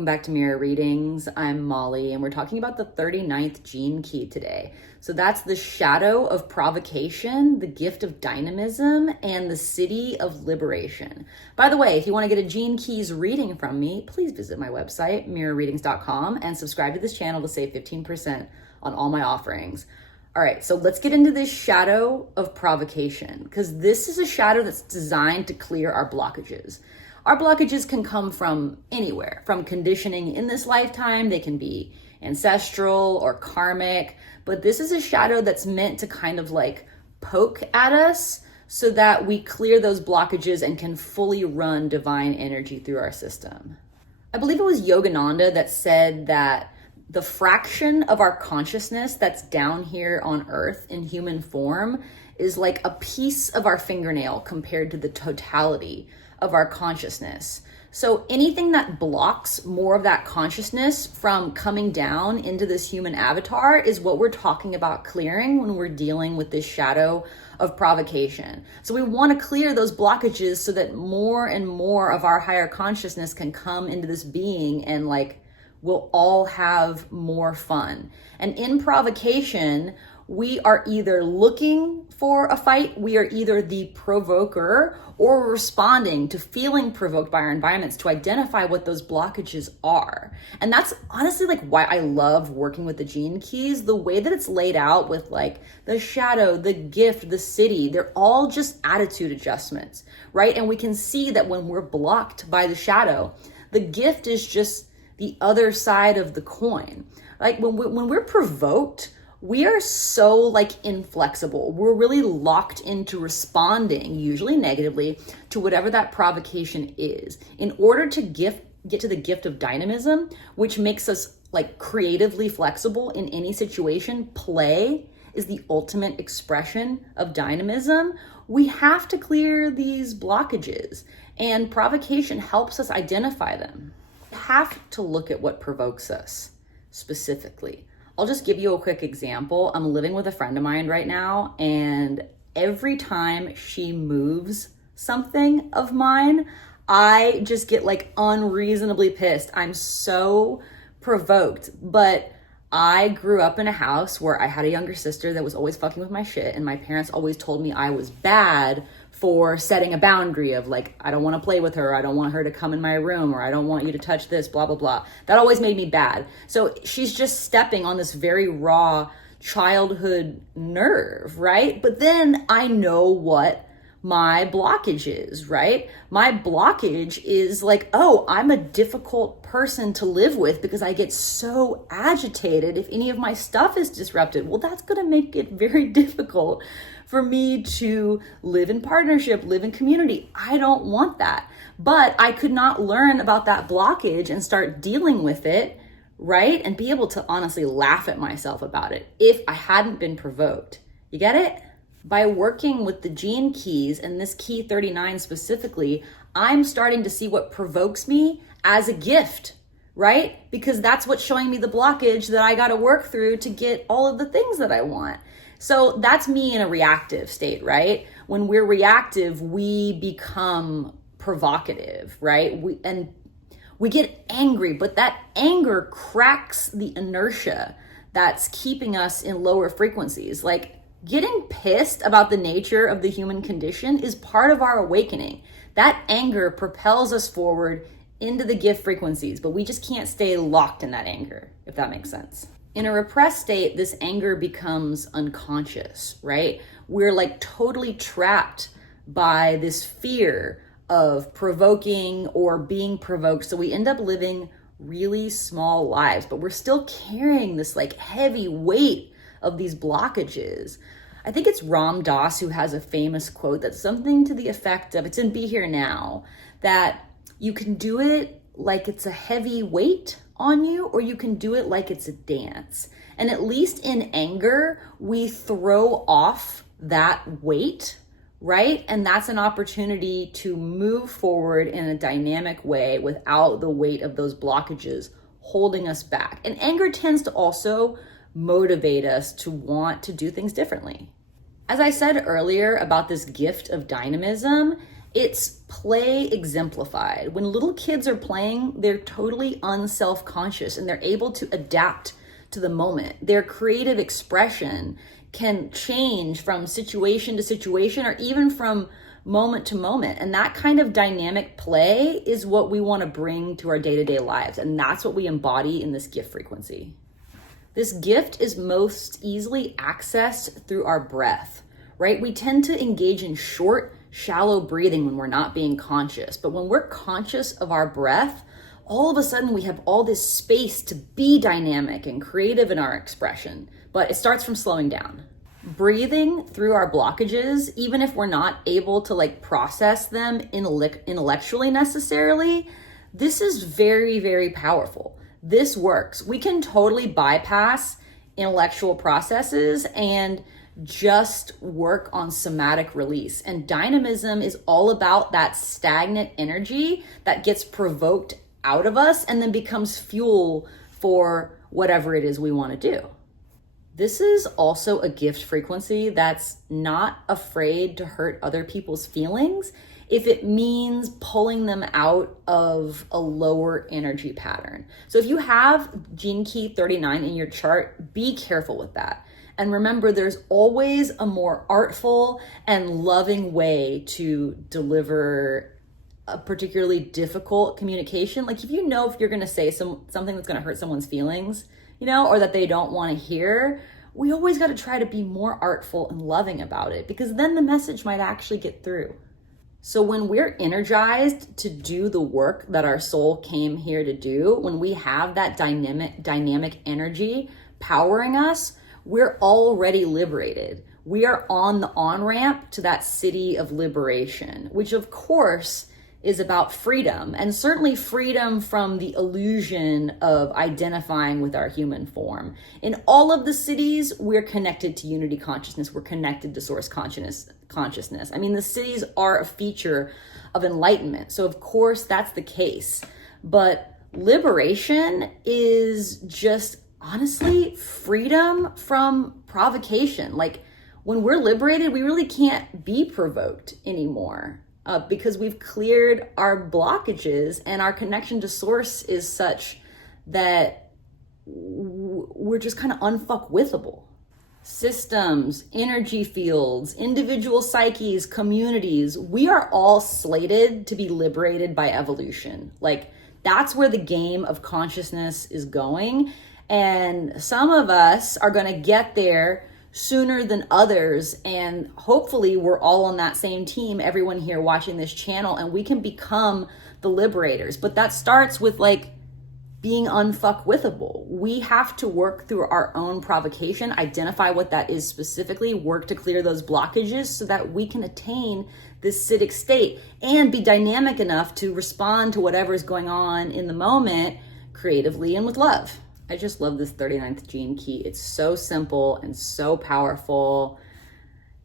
welcome back to Mirror Readings. I'm Molly, and we're talking about the 39th gene key today. So that's the shadow of provocation, the gift of dynamism, and the Siddhi of liberation. By the way, if you want to get a gene keys reading from me, please visit my website, mirrorreadings.com, and subscribe to this channel to save 15% on all my offerings. All right, so let's get into this shadow of provocation, because this is a shadow that's designed to clear our blockages. Our blockages can come from anywhere, from conditioning in this lifetime. They can be ancestral or karmic, but this is a shadow that's meant to kind of like poke at us so that we clear those blockages and can fully run divine energy through our system. I believe it was Yogananda that said that the fraction of our consciousness that's down here on earth in human form is like a piece of our fingernail compared to the totality of our consciousness. So anything that blocks more of that consciousness from coming down into this human avatar is what we're talking about clearing when we're dealing with this shadow of provocation. So we want to clear those blockages so that more and more of our higher consciousness can come into this being and like we'll all have more fun. And in provocation, we are either looking for a fight, we are either the provoker, or responding to feeling provoked by our environments to identify what those blockages are. And that's honestly like why I love working with the gene keys, the way that it's laid out with like the shadow, the gift, the Siddhi, they're all just attitude adjustments, right? And we can see that when we're blocked by the shadow, the gift is just the other side of the coin. Like when we're provoked, we are so like inflexible. We're really locked into responding, usually negatively, to whatever that provocation is. In order to get to the gift of dynamism, which makes us like creatively flexible in any situation, play is the ultimate expression of dynamism. We have to clear these blockages, and provocation helps us identify them. We have to look at what provokes us specifically. I'll just give you a quick example. I'm living with a friend of mine right now, and every time she moves something of mine, I just get like unreasonably pissed. I'm so provoked. But I grew up in a house where I had a younger sister that was always fucking with my shit, and my parents always told me I was bad for setting a boundary of like, I don't want to play with her, I don't want her to come in my room, or I don't want you to touch this, blah, blah, blah. That always made me bad. So she's just stepping on this very raw childhood nerve, right? But then I know what my blockage is, right? My blockage is like, oh, I'm a difficult person to live with because I get so agitated if any of my stuff is disrupted. Well, that's going to make it very difficult for me to live in partnership, live in community. I don't want that. But I could not learn about that blockage and start dealing with it, right? And be able to honestly laugh at myself about it if I hadn't been provoked. You get it? By working with the gene keys, and this key 39 specifically, I'm starting to see what provokes me as a gift, right? Because that's what's showing me the blockage that I got to work through to get all of the things that I want. So that's me in a reactive state, right? When we're reactive, we become provocative, right? We get angry, but that anger cracks the inertia that's keeping us in lower frequencies. Like, getting pissed about the nature of the human condition is part of our awakening. That anger propels us forward into the gift frequencies, but we just can't stay locked in that anger, if that makes sense. In a repressed state, this anger becomes unconscious, right? We're like totally trapped by this fear of provoking or being provoked. So we end up living really small lives, but we're still carrying this like heavy weight of these blockages. I think it's Ram Dass who has a famous quote that's something to the effect of, it's in Be Here Now, that you can do it like it's a heavy weight on you, or you can do it like it's a dance. And at least in anger, we throw off that weight, right? And that's an opportunity to move forward in a dynamic way without the weight of those blockages holding us back. And anger tends to also motivate us to want to do things differently. As I said earlier about this gift of dynamism, It's play exemplified. When little kids are playing, they're totally unself-conscious and they're able to adapt to the moment. Their creative expression can change from situation to situation or even from moment to moment. And that kind of dynamic play is what we want to bring to our day-to-day lives. And that's what we embody in this gift frequency. This gift is most easily accessed through our breath, right? We tend to engage in short, shallow breathing when we're not being conscious. But when we're conscious of our breath, all of a sudden we have all this space to be dynamic and creative in our expression. But it starts from slowing down. Breathing through our blockages, even if we're not able to process them intellectually necessarily, this is very, very powerful. This works. We can totally bypass intellectual processes and just work on somatic release. And dynamism is all about that stagnant energy that gets provoked out of us and then becomes fuel for whatever it is we want to do. This is also a gift frequency that's not afraid to hurt other people's feelings if it means pulling them out of a lower energy pattern. So if you have Gene Key 39 in your chart, be careful with that. And remember, there's always a more artful and loving way to deliver a particularly difficult communication. If you know if you're going to say something that's going to hurt someone's feelings, or that they don't want to hear, we always got to try to be more artful and loving about it, because then the message might actually get through. So when we're energized to do the work that our soul came here to do, when we have that dynamic energy powering us, we're already liberated. We are on the on-ramp to that city of liberation, which of course is about freedom, and certainly freedom from the illusion of identifying with our human form. In all of the cities, we're connected to unity consciousness. We're connected to source consciousness. I mean, the cities are a feature of enlightenment. So of course that's the case. But liberation is just honestly freedom from provocation. When we're liberated, we really can't be provoked anymore. Because we've cleared our blockages and our connection to source is such that we're just kind of unfuckwithable. Systems, energy fields, individual psyches, communities, we are all slated to be liberated by evolution. That's where the game of consciousness is going. And some of us are going to get there sooner than others, and hopefully we're all on that same team, everyone here watching this channel, and we can become the liberators. But that starts with being unfuckwithable. We have to work through our own provocation, identify what that is specifically, work to clear those blockages so that we can attain this Siddhic state and be dynamic enough to respond to whatever is going on in the moment creatively and with love. I just love this 39th Gene Key. It's so simple and so powerful.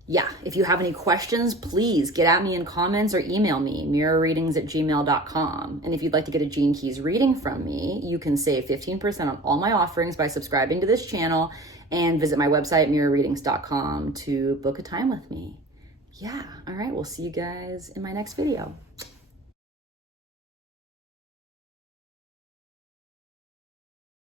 Yeah, if you have any questions, please get at me in comments or email me, mirrorreadings@gmail.com. And if you'd like to get a Gene Keys reading from me, you can save 15% on all my offerings by subscribing to this channel and visit my website, mirrorreadings.com, to book a time with me. Yeah, all right, we'll see you guys in my next video.